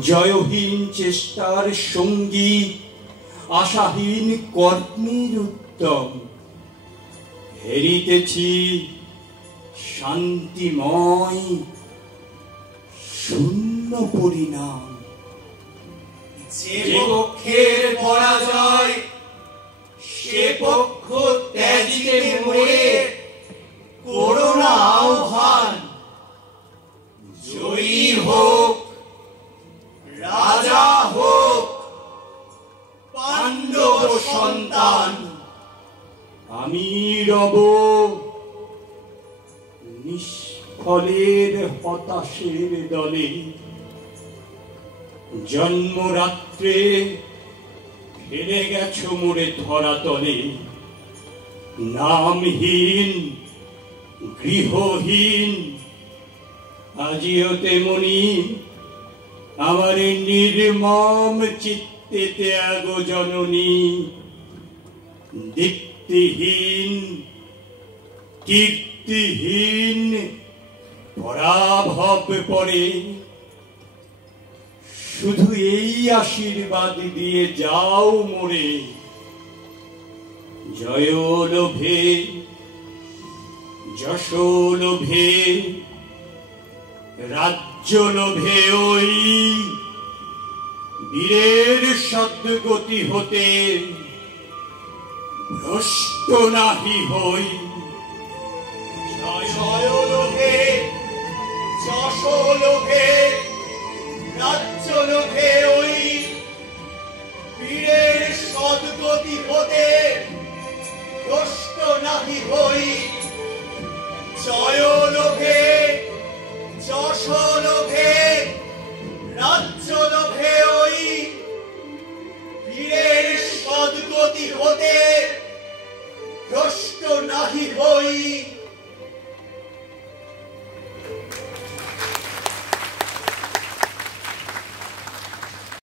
জয়হীন চেষ্টার সঙ্গী, আশাহীন কর্মের উদ্যম। হেরিতেছি শান্তিময় শূন্য পরিণাম। যে পক্ষের পরাজয় সে পক্ষ ত্যাজিতে মোড়ে করোনা আহ্বান। জয়ী হোক রাজা হোক পাণ্ডব সন্তান। আমি রব নিষ্ফলের হতাশের দলে। জন্মরাত্রে ফেলে গেছো মোরে ধরাতলে। নামহীন গৃহহীন আজিও তেমনি আমার নির্মম চিত্তে ত্যাগ জননী। দীপ্তিহীন কীর্তিহীন পরাভব পরে। শুধু এই আশীর্বাদ দিয়ে যাও মোরে, জয় লোভে যশ লোভে রাজ্য লোভে ওই বীরের সদ্গতি হতে ভ্রষ্ট নাহি হই। জয় লোভে যশ লোভে রাজ্য লোভে ওই বীরের সদ্গতি হতে ভ্রষ্ট নাহি হই। জয় লোভে যশ লোভে রাজ্য লোভে ওই বীরের সদ্গতি হতে ভ্রষ্ট নাহি হই।